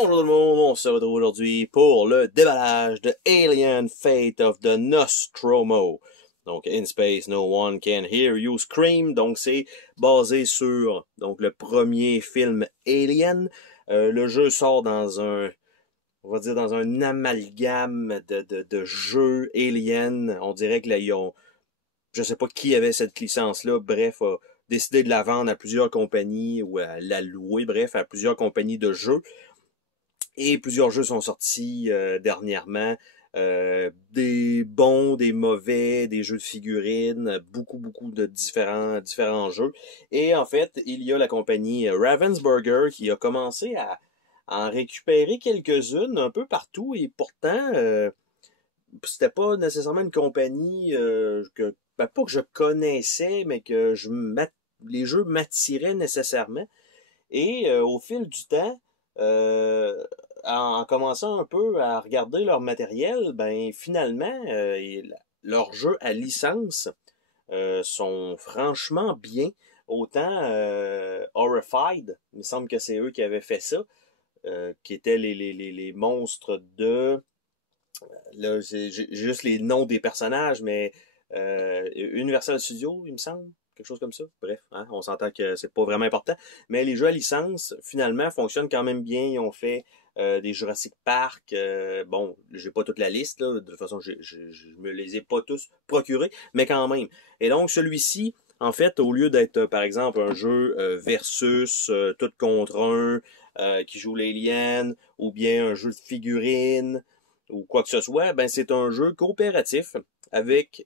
Bonjour tout le monde, on se retrouve aujourd'hui pour le déballage de Alien Fate of the Nostromo. Donc, In Space, No One Can Hear You Scream. Donc, c'est basé sur le premier film Alien. Le jeu sort dans on va dire dans un amalgame de jeux Alien. On dirait que là, je sais pas qui avait cette licence-là, bref, a décidé de la vendre à plusieurs compagnies ou à la louer, bref, à plusieurs compagnies de jeux. Et plusieurs jeux sont sortis dernièrement. Des bons, des mauvais, des jeux de figurines, beaucoup de différents jeux. Et en fait, il y a la compagnie Ravensburger qui a commencé à en récupérer quelques-unes un peu partout. Et pourtant, c'était pas nécessairement une compagnie pas que je connaissais, mais que les jeux m'attiraient nécessairement. Et au fil du temps, en commençant un peu à regarder leur matériel, ben finalement, leurs jeux à licence sont franchement bien. Autant Horrified, il me semble que c'est eux qui avaient fait ça, qui étaient les monstres de... Là, j'ai juste les noms des personnages, mais Universal Studios, il me semble. Quelque chose comme ça. Bref, hein, on s'entend que c'est pas vraiment important. Mais les jeux à licence, finalement, fonctionnent quand même bien. Ils ont fait des Jurassic Park. Bon, j'ai pas toute la liste, là. De toute façon, je me les ai pas tous procurés, mais quand même. Et donc, celui-ci, en fait, au lieu d'être, par exemple, un jeu versus tout contre un qui joue l'Alien, ou bien un jeu de figurines, ou quoi que ce soit, ben c'est un jeu coopératif avec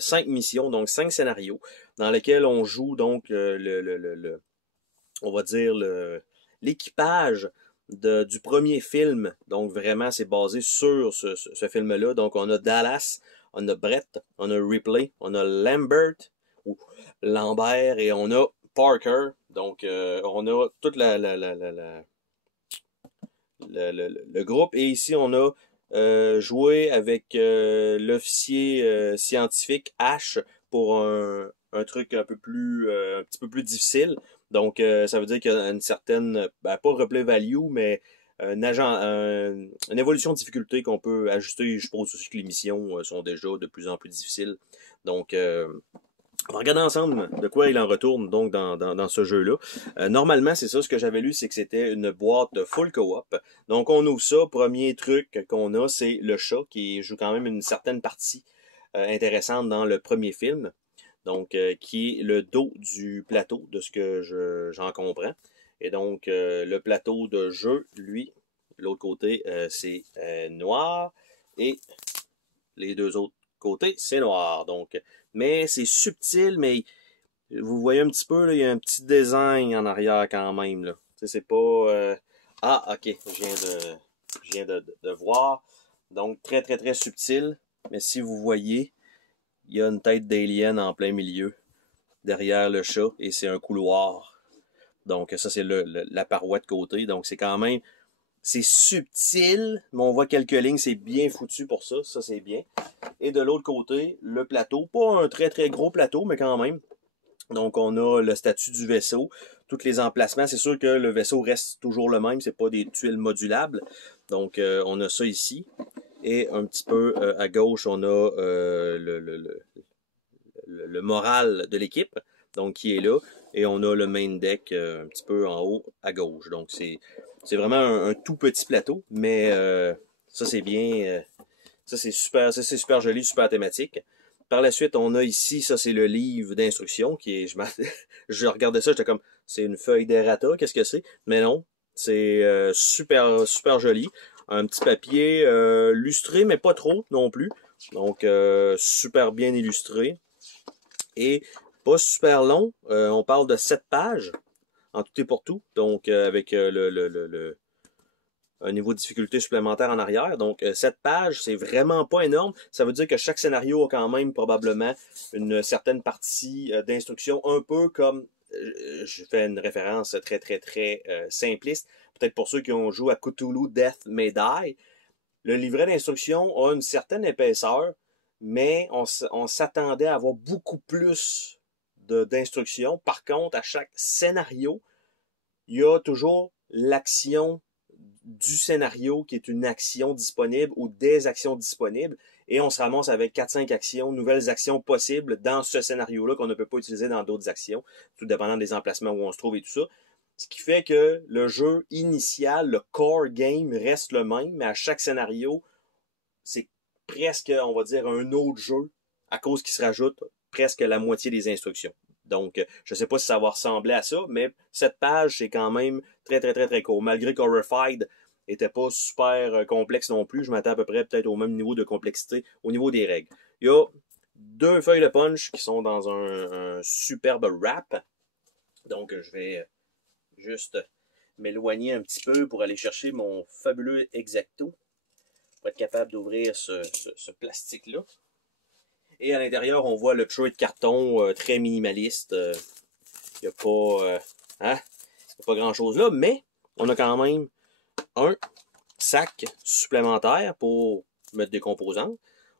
5 missions, donc 5 scénarios, dans lesquels on joue donc on va dire l'équipage du premier film. Donc vraiment, c'est basé sur ce film-là. Donc on a Dallas, on a Brett, on a Ripley, on a Lambert ou Lambert et on a Parker. Donc on a toute le groupe. Et ici, on a joué avec l'officier scientifique H pour un truc un petit peu plus difficile. Donc, ça veut dire qu'il y a une certaine, pas replay value, mais une évolution de difficulté qu'on peut ajuster. Je suppose aussi que les missions sont déjà de plus en plus difficiles. Donc, on va regarder ensemble de quoi il en retourne donc dans ce jeu-là. Normalement, c'est ça, ce que j'avais lu, c'est que c'était une boîte full co-op. Donc on ouvre ça, premier truc qu'on a, c'est le chat qui joue quand même une certaine partie intéressante dans le premier film. Donc qui est le dos du plateau, de ce que j'en comprends. Et donc le plateau de jeu, lui, l'autre côté, c'est noir. Et les deux autres côtés, c'est noir. Donc, mais c'est subtil, mais vous voyez un petit peu, là, il y a un petit design en arrière quand même. Là. C'est pas... Ah, ok, je viens de voir. Donc, très subtil. Mais si vous voyez, il y a une tête d'alien en plein milieu, derrière le chat, et c'est un couloir. Donc, ça, c'est la paroi de côté. Donc, c'est quand même... C'est subtil, mais on voit quelques lignes, c'est bien foutu pour ça, ça c'est bien. Et de l'autre côté, le plateau, pas un très gros plateau, mais quand même. Donc on a le statut du vaisseau, tous les emplacements, c'est sûr que le vaisseau reste toujours le même, c'est pas des tuiles modulables. Donc on a ça ici. Et un petit peu à gauche, on a le moral de l'équipe, donc qui est là. Et on a le main deck un petit peu en haut à gauche. Donc c'est vraiment un tout petit plateau, mais ça c'est bien, ça c'est super joli, super thématique. Par la suite, on a ici, ça c'est le livre d'instruction qui est, je regardais ça, j'étais comme, c'est une feuille d'errata, qu'est-ce que c'est? Mais non, c'est super joli. Un petit papier lustré, mais pas trop non plus. Donc super bien illustré. Et pas super long, on parle de 7 pages en tout et pour tout. Donc avec un niveau de difficulté supplémentaire en arrière. Donc, 7 pages, c'est vraiment pas énorme. Ça veut dire que chaque scénario a quand même probablement une certaine partie d'instruction, un peu comme, je fais une référence très simpliste, peut-être pour ceux qui ont joué à Cthulhu Death May Die. Le livret d'instruction a une certaine épaisseur, mais on s'attendait à avoir beaucoup plus d'instructions. Par contre, à chaque scénario, il y a toujours l'action du scénario qui est une action disponible ou des actions disponibles. Et on se ramasse avec 4-5 actions, nouvelles actions possibles dans ce scénario-là qu'on ne peut pas utiliser dans d'autres actions, tout dépendant des emplacements où on se trouve et tout ça. Ce qui fait que le jeu initial, le core game, reste le même, mais à chaque scénario, c'est presque, on va dire, un autre jeu à cause qu'il se rajoute presque la moitié des instructions. Donc, je ne sais pas si ça va ressembler à ça, mais cette page, c'est quand même très court. Malgré qu'Horrified n'était pas super complexe non plus, je m'attends à peu près peut-être au même niveau de complexité au niveau des règles. Il y a 2 feuilles de punch qui sont dans un superbe wrap. Donc, je vais juste m'éloigner un petit peu pour aller chercher mon fabuleux X-Acto pour être capable d'ouvrir ce plastique-là. Et à l'intérieur, on voit le tray de carton très minimaliste. Il n'y a pas, pas grand-chose là, mais on a quand même un sac supplémentaire pour mettre des composants.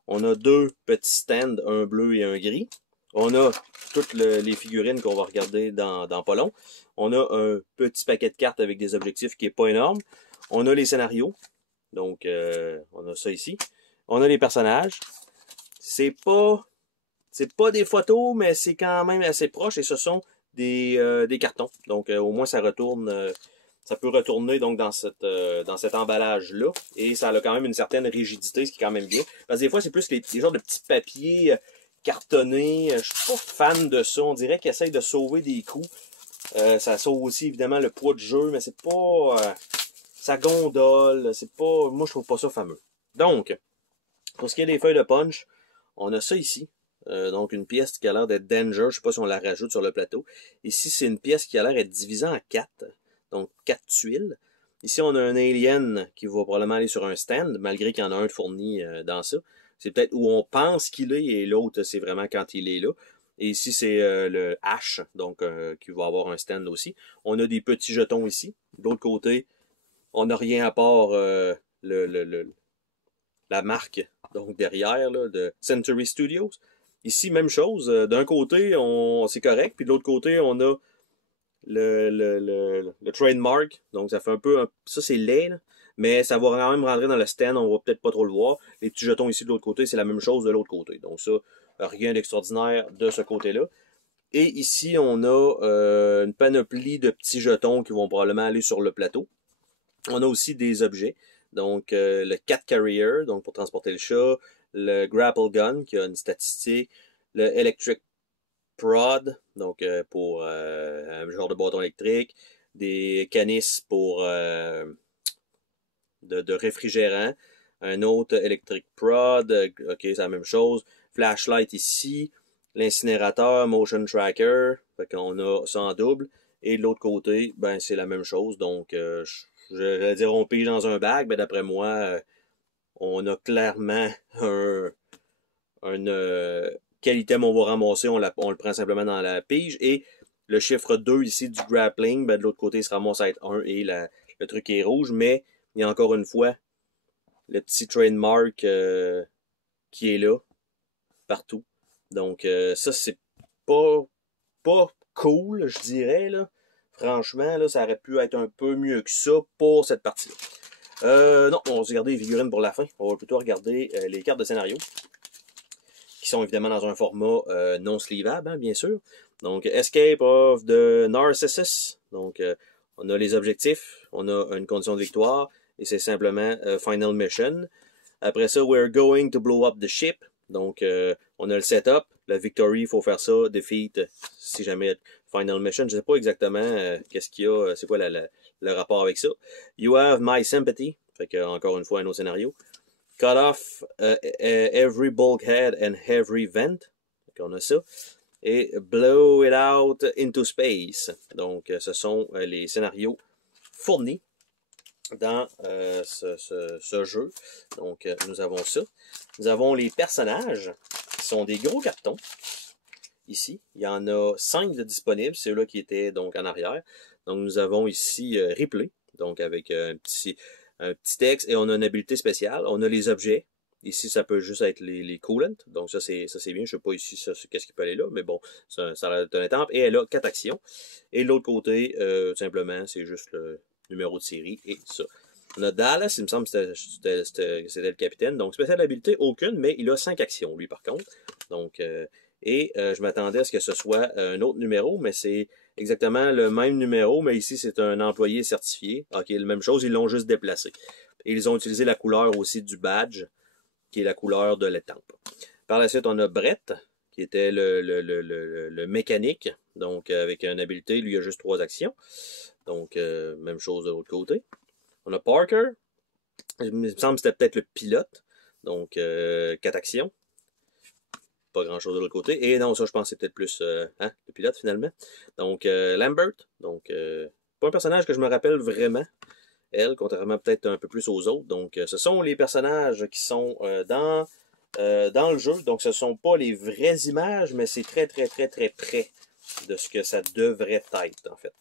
On a 2 petits stands, un bleu et un gris. On a toutes les figurines qu'on va regarder dans pas long. On a un petit paquet de cartes avec des objectifs qui n'est pas énorme. On a les scénarios. Donc, on a ça ici. On a les personnages. C'est pas des photos, mais c'est quand même assez proche et ce sont des cartons. Donc, au moins, ça retourne, ça peut retourner donc dans cet emballage-là. Et ça a quand même une certaine rigidité, ce qui est quand même bien. Parce que des fois, c'est plus les genres de petits papiers cartonnés. Je suis pas fan de ça. On dirait qu'ils essayent de sauver des coups. Ça sauve aussi, évidemment, le poids du jeu, mais c'est pas... ça gondole. C'est pas... Moi, je trouve pas ça fameux. Donc, pour ce qui est des feuilles de punch, on a ça ici. Donc, une pièce qui a l'air d'être danger. Je ne sais pas si on la rajoute sur le plateau. Ici, c'est une pièce qui a l'air d'être divisée en 4. Donc, 4 tuiles. Ici, on a un alien qui va probablement aller sur un stand, malgré qu'il y en a un de fourni dans ça. C'est peut-être où on pense qu'il est, et l'autre, c'est vraiment quand il est là. Et ici, c'est le H, donc qui va avoir un stand aussi. On a des petits jetons ici. De l'autre côté, on n'a rien à part la marque donc derrière là, de Century Studios. Ici, même chose. D'un côté, c'est correct, puis de l'autre côté, on a le trademark. Donc, ça fait un peu... ça, c'est laid, là. Mais ça va quand même rentrer dans le stand. On va peut-être pas trop le voir. Les petits jetons ici de l'autre côté, c'est la même chose de l'autre côté. Donc ça, rien d'extraordinaire de ce côté-là. Et ici, on a une panoplie de petits jetons qui vont probablement aller sur le plateau. On a aussi des objets. Donc, le Cat Carrier, donc pour transporter le chat. Le Grapple Gun, qui a une statistique. Le Electric Prod, donc pour un genre de bâton électrique. Des canisses pour de réfrigérant. Un autre Electric Prod, ok, c'est la même chose. Flashlight ici. L'incinérateur, Motion Tracker. Fait qu'on a ça en double. Et de l'autre côté, ben c'est la même chose. Donc, je vais dire on pige dans un bag, mais d'après moi, on a clairement quel item on va ramasser, on le prend simplement dans la pige. Et le chiffre 2 ici du grappling, ben de l'autre côté, il se ramasse à être 1 et le truc est rouge. Mais il y a encore une fois le petit trademark qui est là, partout. Donc ça, c'est pas cool, je dirais, là. Franchement, là, ça aurait pu être un peu mieux que ça pour cette partie-là. Non, on va regarder les figurines pour la fin. On va plutôt regarder les cartes de scénario, qui sont évidemment dans un format non sleevable, hein, bien sûr. Donc, Escape of the Narcissus. Donc, on a les objectifs, on a une condition de victoire, et c'est simplement Final Mission. Après ça, We're going to blow up the ship. Donc, on a le setup, la victory, il faut faire ça, defeat, si jamais Final Mission. Je ne sais pas exactement qu'est-ce qu'il y a, c'est quoi le rapport avec ça. You have my sympathy. Fait que, encore une fois, un autre scénario. Cut off every bulkhead and every vent. Donc, on a ça. Et blow it out into space. Donc, ce sont les scénarios fournis dans ce jeu. Donc, nous avons ça. Nous avons les personnages qui sont des gros cartons. Ici, il y en a 5 de disponibles. C'est eux-là qui étaient donc en arrière. Donc, nous avons ici Ripley. Donc, avec un petit texte. Et on a une habilité spéciale. On a les objets. Ici, ça peut juste être les coolants. Donc, ça, c'est bien. Je ne sais pas ici qu'est-ce qui peut aller là. Mais bon, ça a l'air d'être un temple. Et elle a 4 actions. Et de l'autre côté, simplement, c'est juste le numéro de série et ça. On a Dallas, il me semble que c'était le capitaine. Donc, spéciale habilité, aucune, mais il a 5 actions, lui, par contre. Donc, je m'attendais à ce que ce soit un autre numéro, mais c'est exactement le même numéro, mais ici, c'est un employé certifié. OK, la même chose, ils l'ont juste déplacé. Et ils ont utilisé la couleur aussi du badge, qui est la couleur de l'étampe. Par la suite, on a Brett, qui était le mécanique, donc avec une habileté, lui, il a juste 3 actions. Donc, même chose de l'autre côté. On a Parker, il me semble que c'était peut-être le pilote, donc 4 actions. Pas grand-chose de l'autre côté. Et non, ça, je pense que c'est peut-être plus le pilote, finalement. Donc, Lambert, donc pas un personnage que je me rappelle vraiment, elle, contrairement peut-être un peu plus aux autres. Donc, ce sont les personnages qui sont dans le jeu. Donc, ce ne sont pas les vraies images, mais c'est très, très, très, très près de ce que ça devrait être, en fait.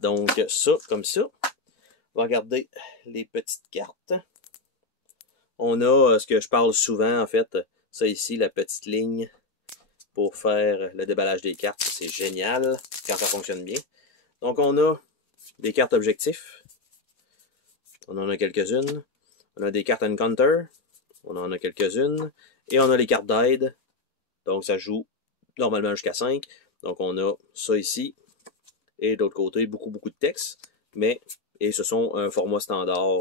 Donc, ça, comme ça. On va regarder les petites cartes. On a ce que je parle souvent, en fait. Ça ici, la petite ligne pour faire le déballage des cartes. C'est génial quand ça fonctionne bien. Donc, on a des cartes objectifs. On en a quelques-unes. On a des cartes encounter. On en a quelques-unes. Et on a les cartes d'aide. Donc, ça joue normalement jusqu'à 5. Donc, on a ça ici. Et de l'autre côté, beaucoup, beaucoup de texte. Et ce sont un format standard,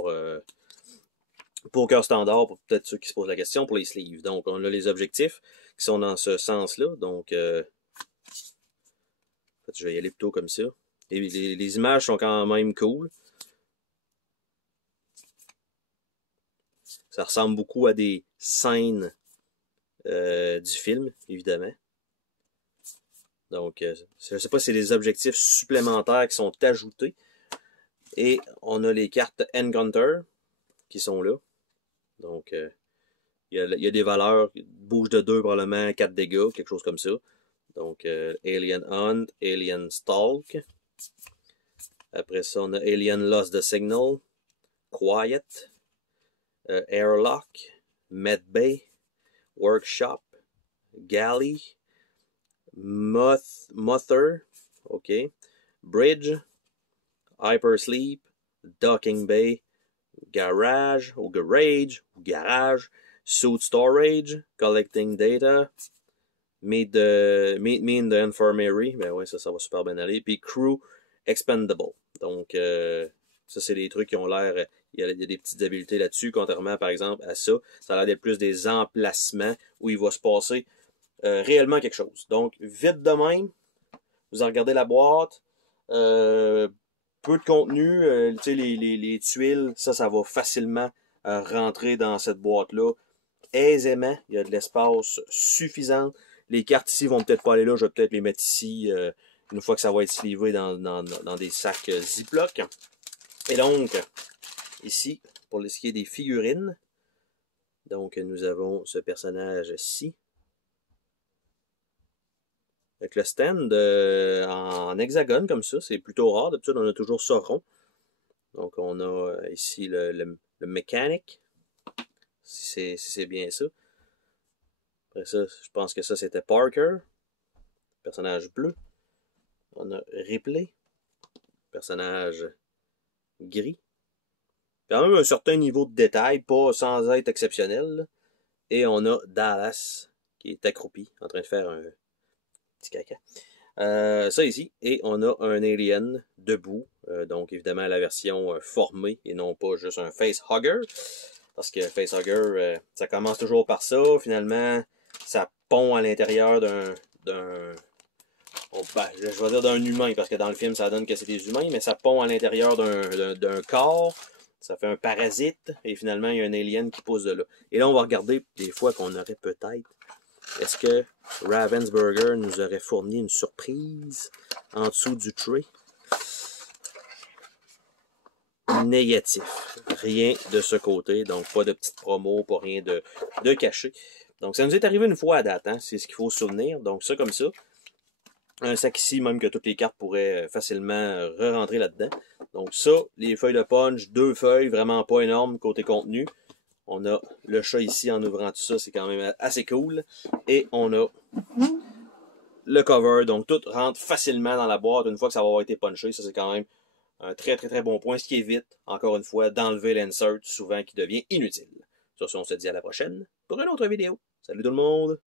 poker standard, pour peut-être ceux qui se posent la question, pour les sleeves. Donc, on a les objectifs qui sont dans ce sens-là. Donc, en fait, je vais y aller plutôt comme ça. Et les images sont quand même cool. Ça ressemble beaucoup à des scènes du film, évidemment. Donc, je ne sais pas si c'est des objectifs supplémentaires qui sont ajoutés. Et on a les cartes Encounter qui sont là. Donc, il y a des valeurs, bouge de 2 probablement, 4 dégâts, quelque chose comme ça. Donc, Alien Hunt, Alien Stalk. Après ça, on a Alien Lost the Signal, Quiet, Airlock, Medbay, Workshop, Galley, Mother, OK, Bridge, Hypersleep, Docking Bay, Garage, ou Garage, Suit Storage, Collecting Data, Meet Me in the Infirmary, ben ouais, ça va super bien aller, puis Crew Expendable. Donc, ça, c'est des trucs qui ont l'air, il y a des petites habiletés là-dessus, contrairement, par exemple, à ça. Ça a l'air d'être plus des emplacements où il va se passer réellement quelque chose. Donc, vite de même, vous regardez la boîte, peu de contenu, tu sais, les tuiles, ça va facilement rentrer dans cette boîte-là aisément. Il y a de l'espace suffisant. Les cartes ici vont peut-être pas aller là, je vais peut-être les mettre ici une fois que ça va être slivé dans des sacs Ziploc. Et donc, ici, pour ce qui est des figurines, donc nous avons ce personnage-ci. Avec le stand en hexagone comme ça, c'est plutôt rare. D'habitude, on a toujours ça rond. Donc, on a ici le mécanique, si c'est bien ça. Après ça, je pense que ça, c'était Parker, personnage bleu. On a Ripley, personnage gris. Quand même un certain niveau de détail, pas sans être exceptionnel. Là. Et on a Dallas, qui est accroupi, en train de faire un petit caca. Ça ici. Et on a un alien debout. Donc, évidemment, la version formée et non pas juste un facehugger. Parce que facehugger, ça commence toujours par ça. Finalement, ça pond à l'intérieur d'un je vais dire d'un humain, parce que dans le film, ça donne que c'est des humains, mais ça pond à l'intérieur d'un corps. Ça fait un parasite. Et finalement, il y a un alien qui pousse de là. Et là, on va regarder des fois qu'on aurait peut-être... Est-ce que Ravensburger nous aurait fourni une surprise en dessous du tray? Négatif. Rien de ce côté. Donc, pas de petite promo, pas rien de caché. Donc, ça nous est arrivé une fois à date. Hein? C'est ce qu'il faut se souvenir. Donc, ça comme ça. Un sac ici, même que toutes les cartes pourraient facilement re-rentrer là-dedans. Donc, ça, les feuilles de punch, 2 feuilles, vraiment pas énormes côté contenu. On a le chat ici en ouvrant tout ça, c'est quand même assez cool. Et on a le cover, donc tout rentre facilement dans la boîte une fois que ça va avoir été punché. Ça, c'est quand même un très très très bon point, ce qui évite, encore une fois, d'enlever l'insert souvent qui devient inutile. Sur ce, on se dit à la prochaine pour une autre vidéo. Salut tout le monde!